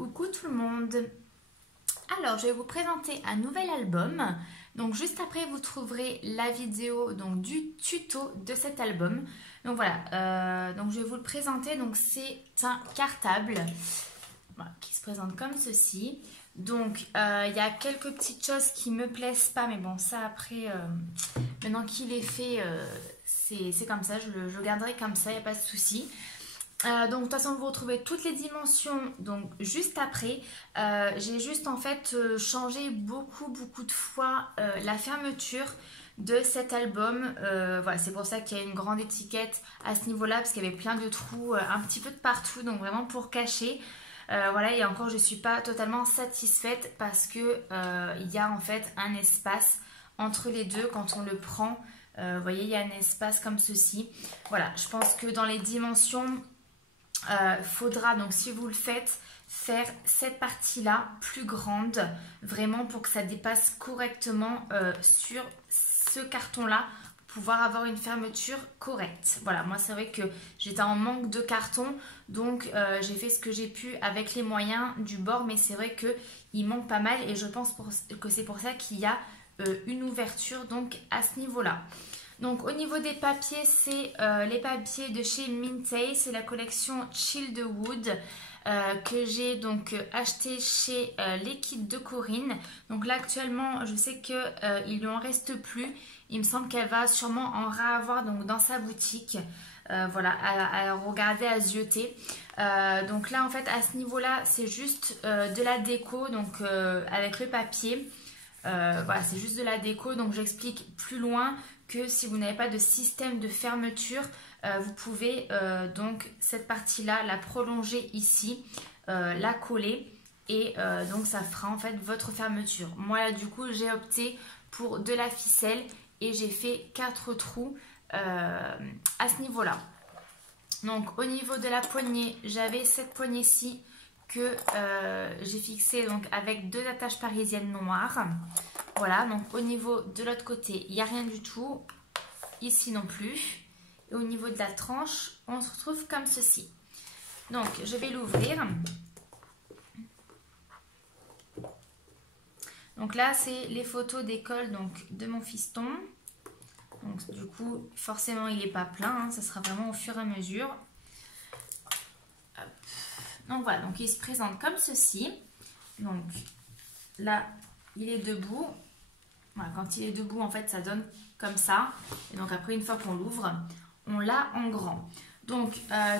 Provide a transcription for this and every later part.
Coucou tout le monde. Alors je vais vous présenter un nouvel album. Donc juste après vous trouverez la vidéo donc, du tuto de cet album. Donc voilà, donc je vais vous le présenter. Donc c'est un cartable voilà, qui se présente comme ceci. Donc il y a quelques petites choses qui me plaisent pas, mais bon ça après, maintenant qu'il est fait, c'est comme ça, je le garderai comme ça, il n'y a pas de souci. Donc de toute façon vous retrouvez toutes les dimensions donc juste après. J'ai juste en fait changé beaucoup de fois la fermeture de cet album. Voilà, c'est pour ça qu'il y a une grande étiquette à ce niveau là, parce qu'il y avait plein de trous un petit peu de partout, donc vraiment pour cacher. Voilà, et encore je ne suis pas totalement satisfaite parce que il y a en fait un espace entre les deux quand on le prend. Vous voyez, il y a un espace comme ceci. Voilà, je pense que dans les dimensions faudra, donc si vous le faites, faire cette partie là plus grande, vraiment pour que ça dépasse correctement sur ce carton là, pour pouvoir avoir une fermeture correcte. Voilà, moi c'est vrai que j'étais en manque de carton, donc j'ai fait ce que j'ai pu avec les moyens du bord, mais c'est vrai que il manque pas mal et je pense que c'est pour ça qu'il y a une ouverture donc à ce niveau là. Donc au niveau des papiers, c'est les papiers de chez Mintay, c'est la collection Childewood que j'ai donc acheté chez les kits de Corinne. Donc là actuellement, je sais qu'il lui en reste plus. Il me semble qu'elle va sûrement en réavoir donc dans sa boutique. Voilà, à regarder, à zioter. Donc là en fait à ce niveau-là, c'est juste de la déco donc avec le papier. Voilà, c'est juste de la déco, donc j'explique plus loin que si vous n'avez pas de système de fermeture, vous pouvez donc cette partie-là, la prolonger ici, la coller et donc ça fera en fait votre fermeture. Moi là du coup j'ai opté pour de la ficelle et j'ai fait 4 trous à ce niveau-là. Donc au niveau de la poignée, j'avais cette poignée-ci que j'ai fixé donc avec 2 attaches parisiennes noires. Voilà, donc au niveau de l'autre côté, il n'y a rien du tout. Ici non plus. Et au niveau de la tranche, on se retrouve comme ceci. Donc je vais l'ouvrir. Donc là, c'est les photos d'école donc de mon fiston. Donc du coup, forcément, il n'est pas plein. Hein, ça sera vraiment au fur et à mesure. Hop. Donc voilà, donc il se présente comme ceci. Donc là, il est debout. Voilà, quand il est debout, en fait, ça donne comme ça. Et donc après, une fois qu'on l'ouvre, on l'a en grand. Donc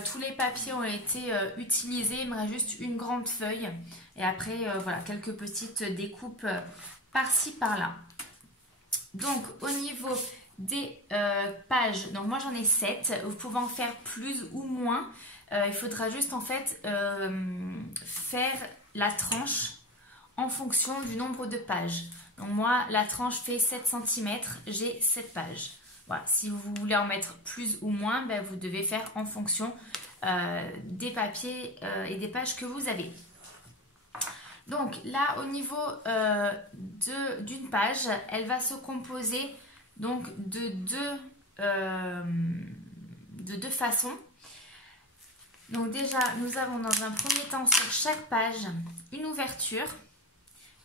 tous les papiers ont été utilisés. Il me reste juste une grande feuille. Et après, voilà, quelques petites découpes par-ci, par-là. Donc au niveau des pages, donc moi j'en ai 7. Vous pouvez en faire plus ou moins. Il faudra juste en fait faire la tranche en fonction du nombre de pages. Donc moi la tranche fait 7 cm, j'ai 7 pages. Voilà, si vous voulez en mettre plus ou moins, ben, vous devez faire en fonction des papiers et des pages que vous avez. Donc là au niveau d'une page, elle va se composer donc de deux façons. Donc déjà, nous avons dans un premier temps sur chaque page une ouverture.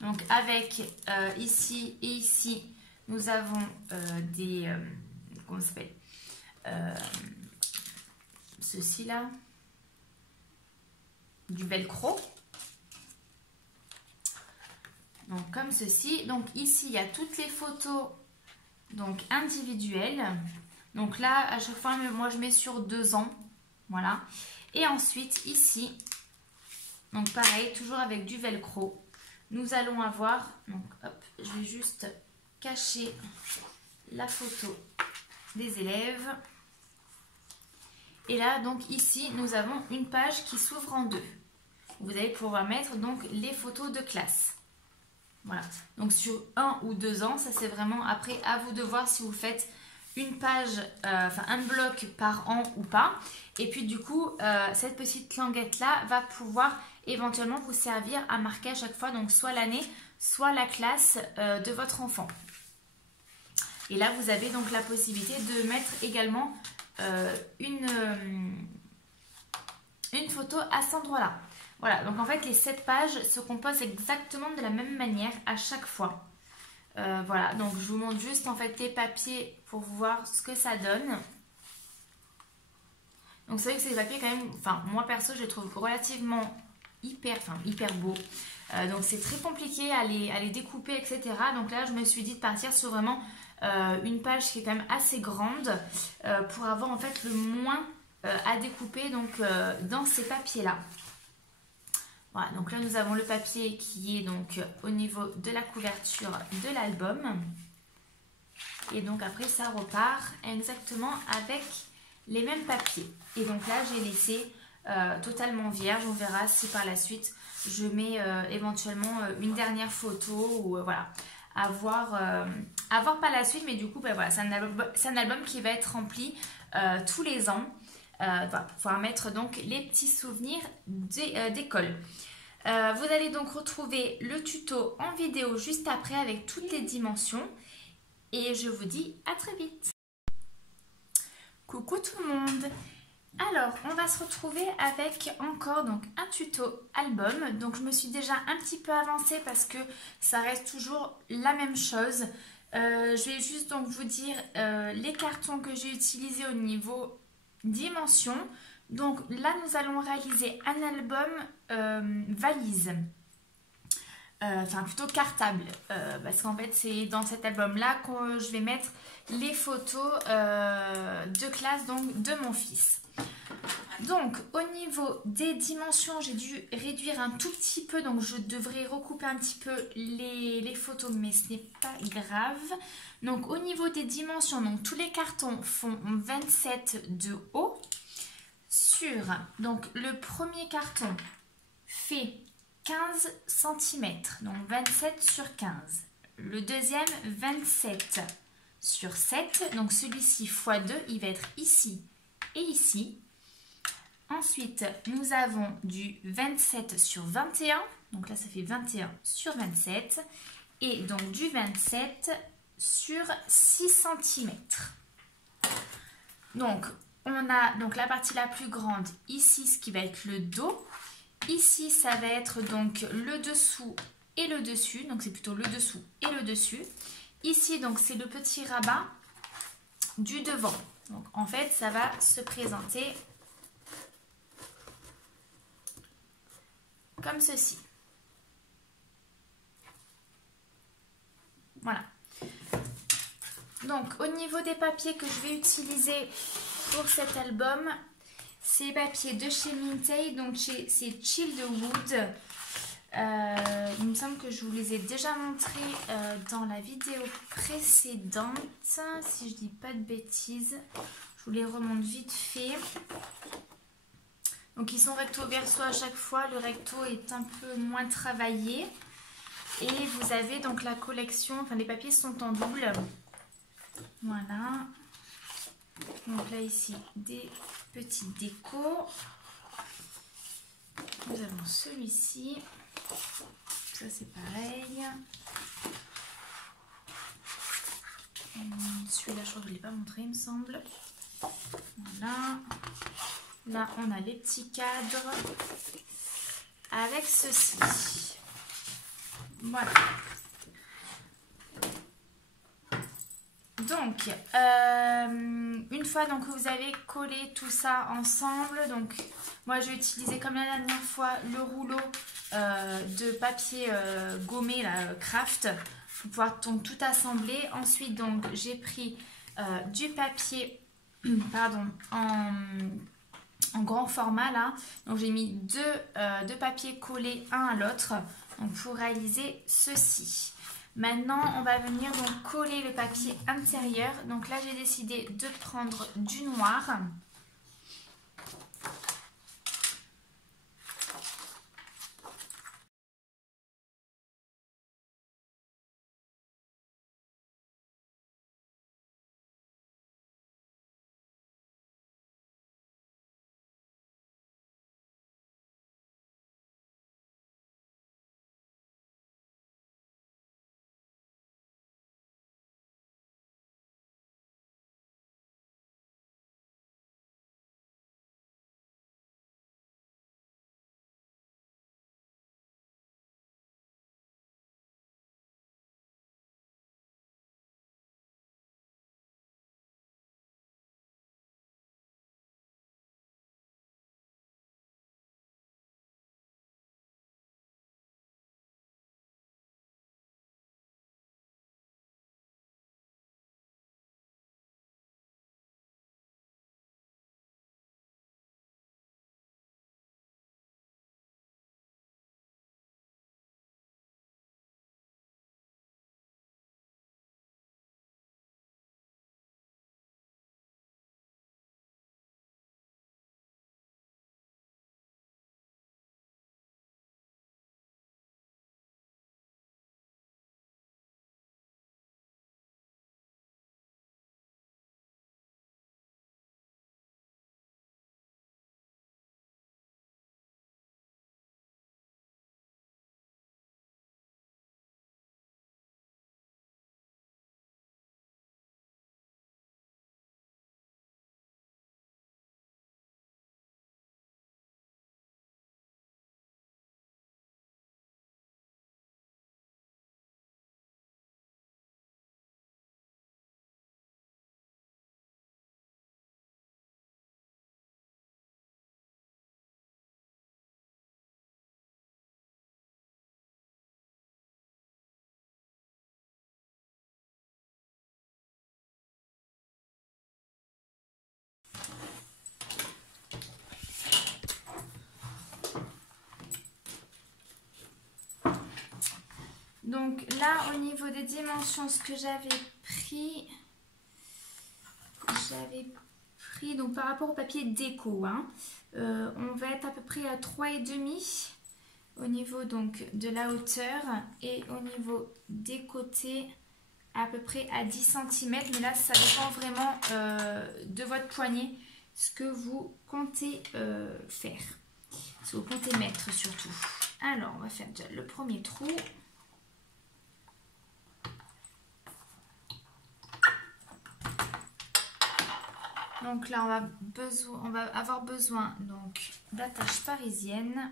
Donc avec ici et ici, nous avons des... comment ça s'appelle ceci là. Du velcro. Donc comme ceci. Donc ici, il y a toutes les photos donc individuelles. Donc là, à chaque fois, moi je mets sur 2 ans. Voilà. Et ensuite, ici, donc pareil, toujours avec du velcro, nous allons avoir, donc hop, je vais juste cacher la photo des élèves. Et là, donc ici, nous avons une page qui s'ouvre en 2. Vous allez pouvoir mettre donc les photos de classe. Voilà. Donc sur 1 ou 2 ans, ça c'est vraiment après à vous de voir si vous faites une page, enfin un bloc par an ou pas. Et puis du coup, cette petite languette là va pouvoir éventuellement vous servir à marquer à chaque fois, donc soit l'année, soit la classe de votre enfant. Et là, vous avez donc la possibilité de mettre également une photo à cet endroit-là. Voilà, donc en fait les 7 pages se composent exactement de la même manière à chaque fois. Voilà, donc je vous montre juste en fait les papiers pour voir ce que ça donne. Donc c'est vrai que c'est des papiers quand même, enfin moi perso je les trouve relativement hyper beaux. Donc c'est très compliqué à les découper, etc. Donc là je me suis dit de partir sur vraiment une page qui est quand même assez grande pour avoir en fait le moins à découper donc dans ces papiers là. Voilà, donc là nous avons le papier qui est donc au niveau de la couverture de l'album. Et donc après ça repart exactement avec les mêmes papiers. Et donc là j'ai laissé totalement vierge. On verra si par la suite je mets éventuellement une dernière photo ou voilà. À voir par la suite, mais du coup ben voilà, c'est un album qui va être rempli tous les ans. Voilà, pour pouvoir mettre donc les petits souvenirs d'école. Vous allez donc retrouver le tuto en vidéo juste après avec toutes les dimensions. Et je vous dis à très vite. Coucou tout le monde. Alors, on va se retrouver avec encore donc un tuto album. Donc, je me suis déjà un petit peu avancée parce que ça reste toujours la même chose. Je vais juste donc vous dire les cartons que j'ai utilisés au niveau dimension. Donc là, nous allons réaliser un album valise. Enfin plutôt cartable, parce qu'en fait c'est dans cet album là que je vais mettre les photos de classe donc de mon fils. Donc au niveau des dimensions j'ai dû réduire un tout petit peu, donc je devrais recouper un petit peu les photos, mais ce n'est pas grave. Donc au niveau des dimensions, donc tous les cartons font 27 de haut sur, donc le premier carton fait 15 cm, donc 27 sur 15. Le deuxième, 27 sur 7, donc celui-ci x2, il va être ici et ici. Ensuite, nous avons du 27 sur 21, donc là ça fait 21 sur 27. Et donc du 27 sur 6 cm. Donc, on a donc la partie la plus grande ici, ce qui va être le dos. Ici, ça va être donc le dessous et le dessus. Donc, c'est plutôt le dessous et le dessus. Ici, donc, c'est le petit rabat du devant. Donc, en fait, ça va se présenter comme ceci. Voilà. Donc, au niveau des papiers que je vais utiliser pour cet album, ces papiers de chez Mintay, donc c'est Childwood. Il me semble que je vous les ai déjà montrés dans la vidéo précédente, si je dis pas de bêtises. Je vous les remonte vite fait. Donc ils sont recto verso à chaque fois, le recto est un peu moins travaillé. Et vous avez donc la collection, enfin les papiers sont en double. Voilà. Donc là ici, des petits décos. Nous avons celui-ci. Ça c'est pareil. Celui-là je crois que je ne l'ai pas montré il me semble. Voilà. Là on a les petits cadres avec ceci. Voilà. Donc, une fois donc, que vous avez collé tout ça ensemble, donc moi j'ai utilisé comme la dernière fois le rouleau de papier gommé, là, craft, pour pouvoir donc tout assembler. Ensuite, donc j'ai pris du papier pardon, en grand format là. Donc j'ai mis deux papiers collés un à l'autre pour réaliser ceci. Maintenant, on va venir donc coller le papier intérieur. Donc là, j'ai décidé de prendre du noir. Donc là, au niveau des dimensions, ce que j'avais pris, donc par rapport au papier déco, hein, on va être à peu près à 3,5 au niveau donc de la hauteur et au niveau des côtés à peu près à 10 cm. Mais là, ça dépend vraiment de votre poignet, ce que vous comptez faire, ce que vous comptez mettre surtout. Alors, on va faire déjà le premier trou. Donc là, on va avoir besoin donc d'attache parisienne.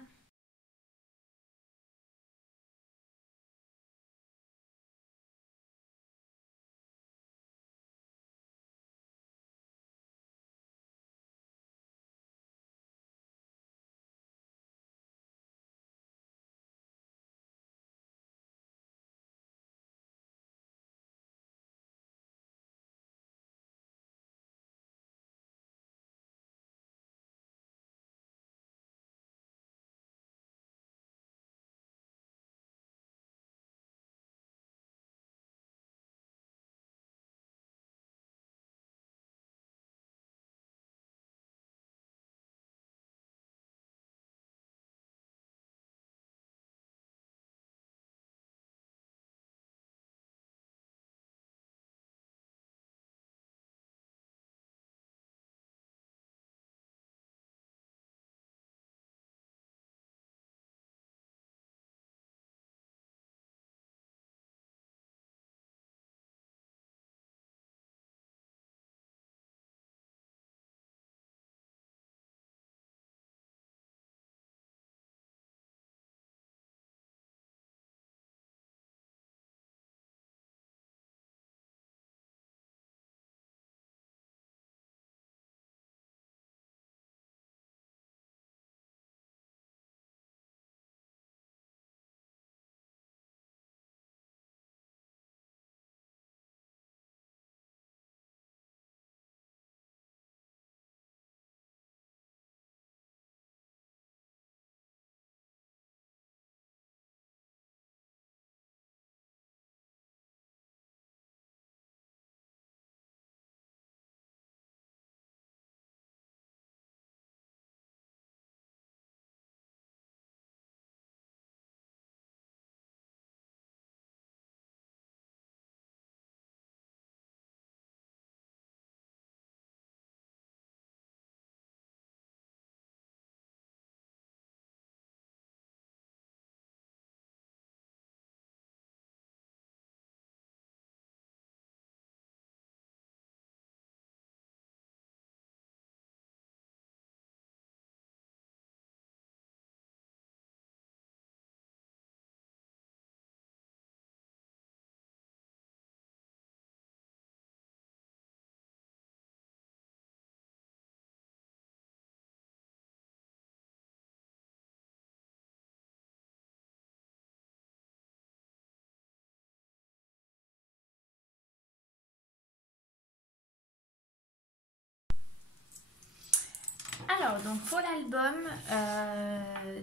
Alors, donc pour l'album,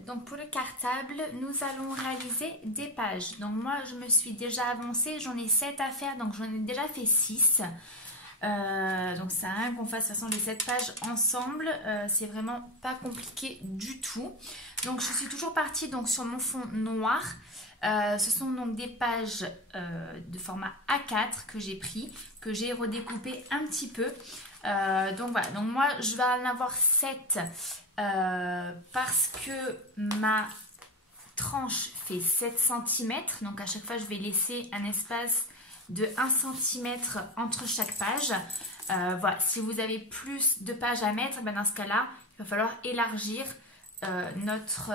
donc pour le cartable, nous allons réaliser des pages. Donc moi, je me suis déjà avancée, j'en ai 7 à faire, donc j'en ai déjà fait 6. Donc ça a rien qu'on fasse de toute façon les 7 pages ensemble, c'est vraiment pas compliqué du tout. Donc je suis toujours partie donc sur mon fond noir. Ce sont donc des pages de format A4 que j'ai pris, que j'ai redécoupé un petit peu. Donc voilà, donc moi je vais en avoir 7 parce que ma tranche fait 7 cm. Donc à chaque fois je vais laisser un espace de 1 cm entre chaque page. Voilà, si vous avez plus de pages à mettre, ben dans ce cas-là, il va falloir élargir notre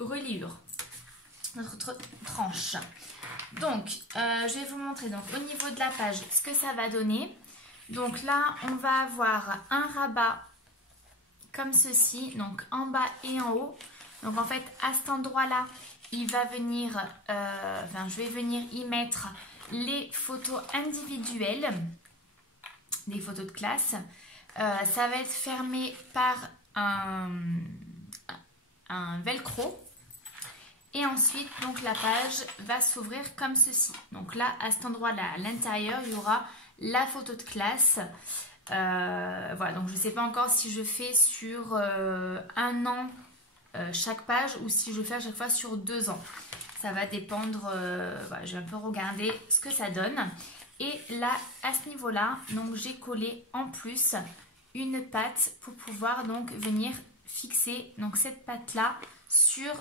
reliure, notre tranche. Donc, je vais vous montrer donc, au niveau de la page ce que ça va donner. Donc là, on va avoir un rabat comme ceci, donc en bas et en haut. Donc en fait, à cet endroit-là, il va venir, je vais venir y mettre les photos individuelles, des photos de classe. Ça va être fermé par un velcro. Et ensuite, donc la page va s'ouvrir comme ceci. Donc là, à cet endroit-là, à l'intérieur, il y aura la photo de classe. Voilà, donc je ne sais pas encore si je fais sur 1 an chaque page ou si je fais à chaque fois sur 2 ans. Ça va dépendre, voilà, je vais un peu regarder ce que ça donne. Et là, à ce niveau-là, donc j'ai collé en plus une patte pour pouvoir donc venir fixer donc cette patte-là sur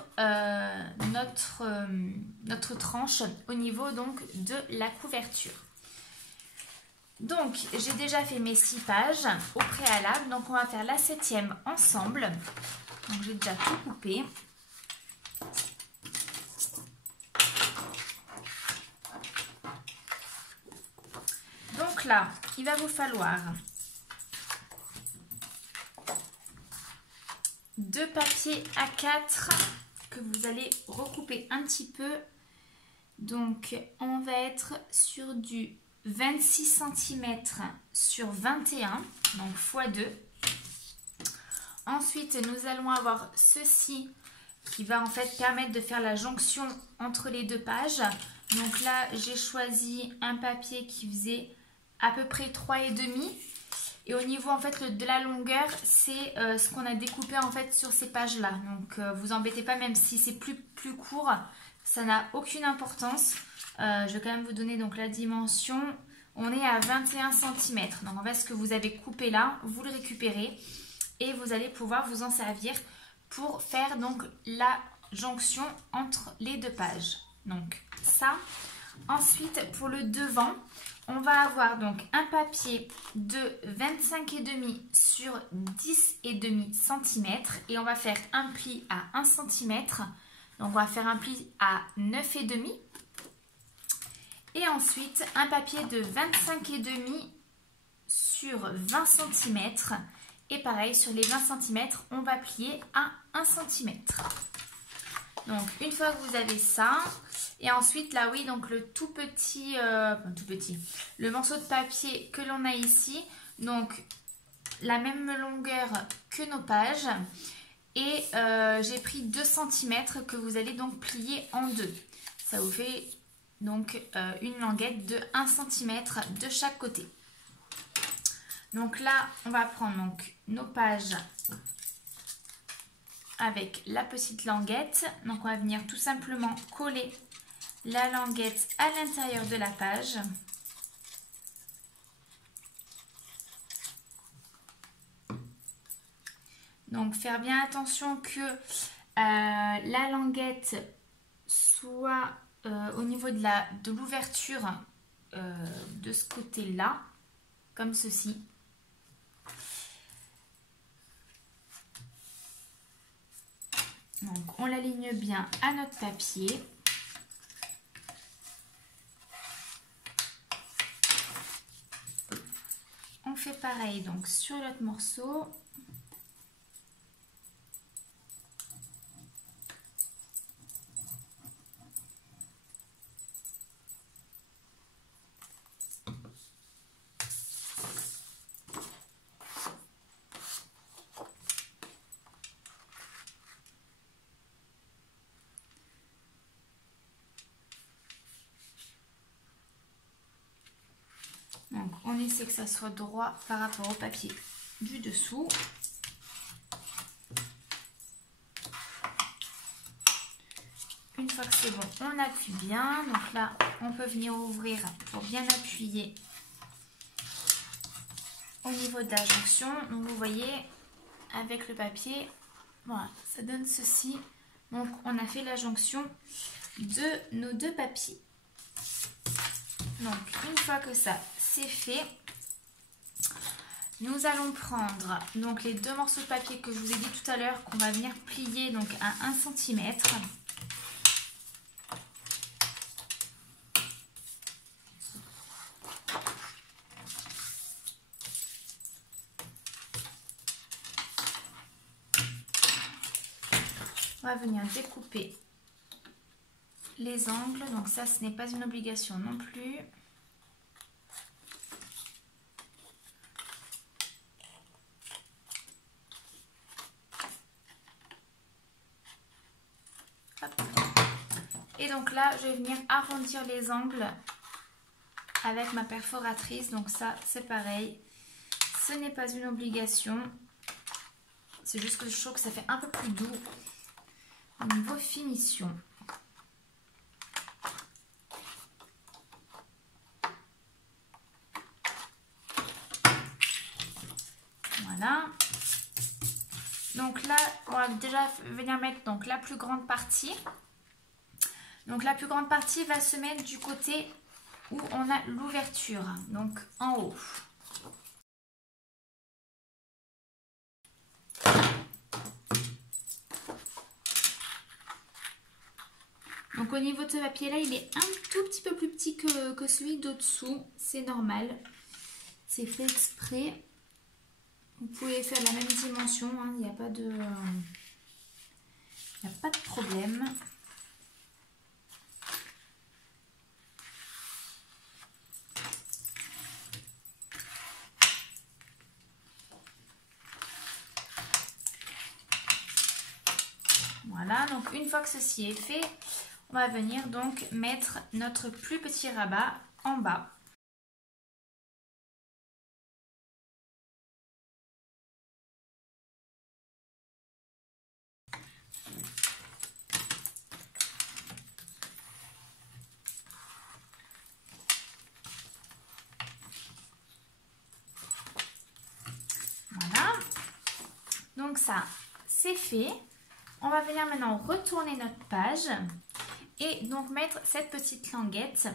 notre tranche au niveau donc de la couverture. Donc, j'ai déjà fait mes 6 pages au préalable. Donc, on va faire la 7e ensemble. Donc, j'ai déjà tout coupé. Donc là, il va vous falloir 2 papiers A4 que vous allez recouper un petit peu. Donc, on va être sur du 26 cm sur 21, donc x2. Ensuite, nous allons avoir ceci qui va en fait permettre de faire la jonction entre les 2 pages. Donc là, j'ai choisi un papier qui faisait à peu près 3,5. Et au niveau en fait de la longueur, c'est ce qu'on a découpé en fait sur ces pages-là. Donc vous embêtez pas, même si c'est plus court, ça n'a aucune importance. Je vais quand même vous donner donc la dimension. On est à 21 cm. Donc en fait, ce que vous avez coupé là, vous le récupérez et vous allez pouvoir vous en servir pour faire donc la jonction entre les 2 pages. Donc ça. Ensuite, pour le devant, on va avoir donc un papier de 25,5 sur 10,5 cm et on va faire un pli à 1 cm. Donc on va faire un pli à 9,5. Et ensuite, un papier de 25,5 sur 20 cm. Et pareil, sur les 20 cm, on va plier à 1 cm. Donc, une fois que vous avez ça, et ensuite, là, oui, donc le tout petit, le morceau de papier que l'on a ici, donc la même longueur que nos pages. Et j'ai pris 2 cm que vous allez donc plier en 2. Ça vous fait donc une languette de 1 cm de chaque côté. Donc là, on va prendre donc nos pages avec la petite languette. Donc on va venir tout simplement coller la languette à l'intérieur de la page. Donc faire bien attention que la languette soit au niveau de l'ouverture de ce côté-là, comme ceci. Donc on l'aligne bien à notre papier. On fait pareil donc sur l'autre morceau. Donc on essaie que ça soit droit par rapport au papier du dessous. Une fois que c'est bon, on appuie bien. Donc là, on peut venir ouvrir pour bien appuyer au niveau de la jonction. Donc vous voyez, avec le papier, voilà, ça donne ceci. Donc on a fait la jonction de nos 2 papiers. Donc une fois que ça c'est fait, nous allons prendre donc les 2 morceaux de papier que je vous ai dit tout à l'heure qu'on va venir plier donc à 1 cm. On va venir découper les angles, donc ça ce n'est pas une obligation non plus. Hop. Et donc là, je vais venir arrondir les angles avec ma perforatrice. Donc ça, c'est pareil. Ce n'est pas une obligation. C'est juste que je trouve que ça fait un peu plus doux au niveau finition. Voilà. Donc là, on va déjà venir mettre donc la plus grande partie. Donc la plus grande partie va se mettre du côté où on a l'ouverture, donc en haut. Donc au niveau de ce papier là, il est un tout petit peu plus petit que celui d'au-dessous. C'est normal. C'est fait exprès. Vous pouvez faire la même dimension, hein. Il n'y a pas de problème. Voilà, donc une fois que ceci est fait, on va venir donc mettre notre plus petit rabat en bas. Voilà, donc ça c'est fait. On va venir maintenant retourner notre page et donc mettre cette petite languette.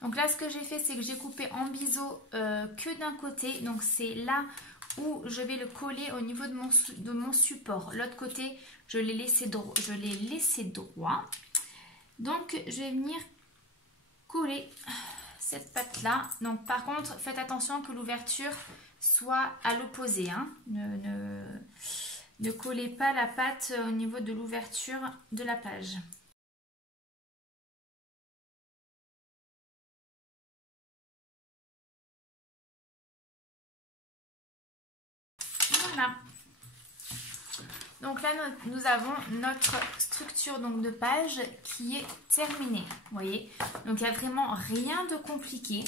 Donc là ce que j'ai fait, c'est que j'ai coupé en biseau que d'un côté. Donc c'est là où je vais le coller au niveau de mon support. L'autre côté, je l'ai laissé droit. Donc je vais venir coller cette patte là. Donc par contre, faites attention que l'ouverture soit à l'opposé, hein. Ne collez pas la patte au niveau de l'ouverture de la page. Voilà. Donc là, nous avons notre structure donc, de page qui est terminée. Vous voyez, donc il n'y a vraiment rien de compliqué.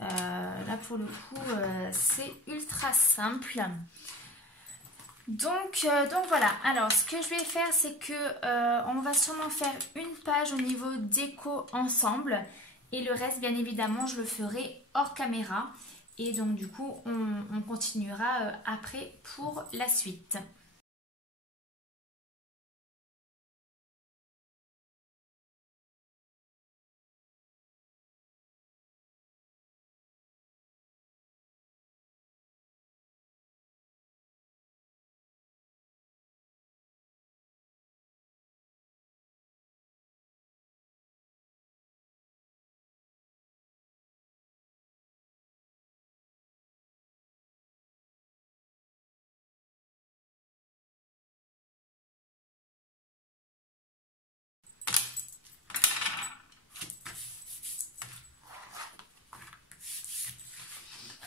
Là, pour le coup, c'est ultra simple. Donc voilà. Alors, ce que je vais faire, c'est que on va sûrement faire une page au niveau déco ensemble. Et le reste, bien évidemment, je le ferai hors caméra. Et donc, du coup, on continuera après pour la suite.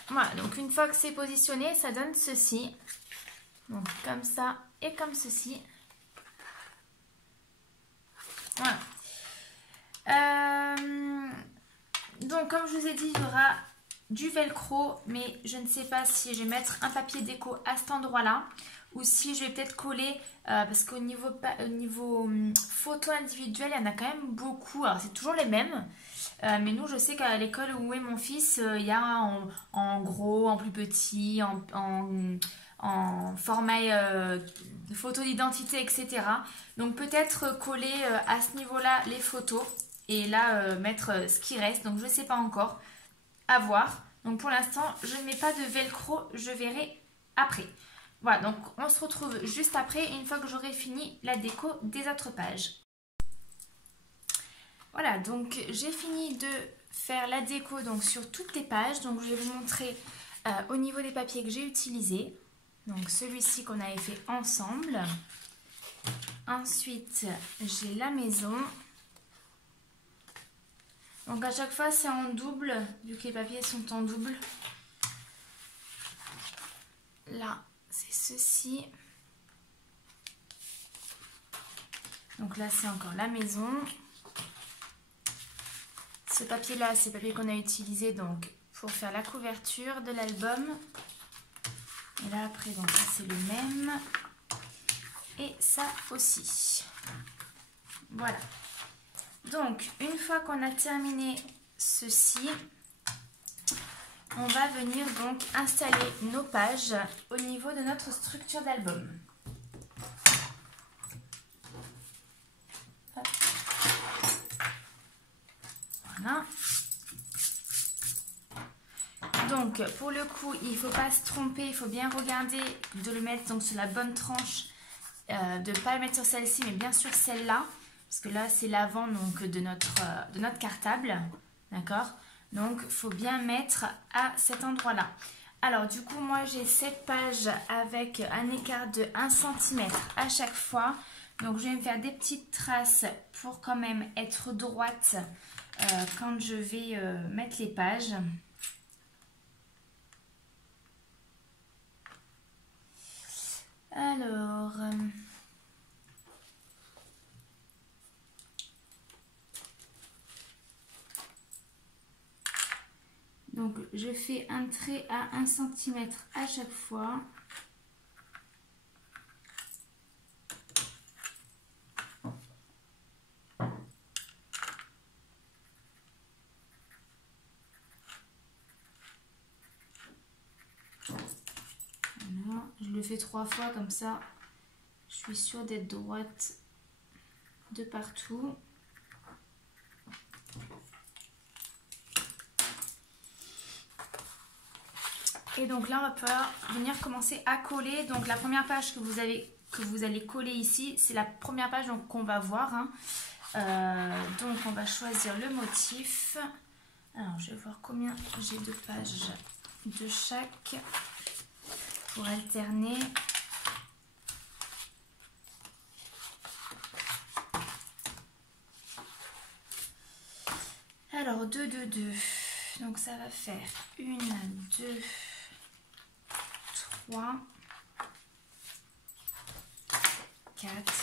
Voilà, donc une fois que c'est positionné, ça donne ceci. Donc comme ça et comme ceci. Voilà. Donc comme je vous ai dit, il y aura du velcro, mais je ne sais pas si je vais mettre un papier déco à cet endroit-là ou si je vais peut-être coller, parce qu'au niveau photo individuelle, il y en a quand même beaucoup. Alors c'est toujours les mêmes. Mais nous, je sais qu'à l'école où est mon fils, il y a en gros, en plus petit, en format photo d'identité, etc. Donc peut-être coller à ce niveau-là les photos et là mettre ce qui reste. Donc je ne sais pas encore, à voir. Donc pour l'instant, je ne mets pas de velcro, je verrai après. Voilà, donc on se retrouve juste après, une fois que j'aurai fini la déco des autres pages. Voilà, donc j'ai fini de faire la déco donc, sur toutes les pages. Donc je vais vous montrer au niveau des papiers que j'ai utilisés. Donc celui-ci qu'on avait fait ensemble. Ensuite, j'ai la maison. Donc à chaque fois c'est en double, vu que les papiers sont en double. Là, c'est ceci. Donc là c'est encore la maison. Ce papier-là, c'est le papier qu'on a utilisé donc pour faire la couverture de l'album. Et là, après, donc ça, c'est le même. Et ça aussi. Voilà. Donc, une fois qu'on a terminé ceci, on va venir donc installer nos pages au niveau de notre structure d'album. Voilà. Donc, pour le coup, il ne faut pas se tromper, il faut bien regarder de le mettre donc, sur la bonne tranche, de ne pas le mettre sur celle-ci, mais bien sûr celle-là, parce que là, c'est l'avant de notre cartable, d'accord? Donc, il faut bien mettre à cet endroit-là. Alors, du coup, moi, j'ai cette page avec un écart de 1 cm à chaque fois. Donc, je vais me faire des petites traces pour quand même être droite quand je vais mettre les pages. Alors, donc je fais un trait à 1 cm à chaque fois. Voilà, je le fais 3 fois comme ça, je suis sûre d'être droite de partout. Et donc là, on va pouvoir venir commencer à coller. Donc la première page que vous allez coller ici, c'est la première page qu'on va voir. Hein. Donc on va choisir le motif. Alors je vais voir combien j'ai de pages de chaque pour alterner. Alors 2, 2, 2. Donc ça va faire 1, 2, 3, 4,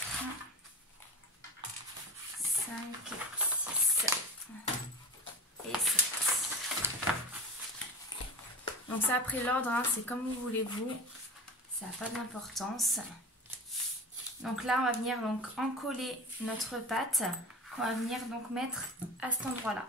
5, 6 et 7. Donc ça, après l'ordre, hein, c'est comme vous voulez vous. Ça n'a pas d'importance. Donc là, on va venir donc encoller notre pâte. On va venir donc mettre à cet endroit-là.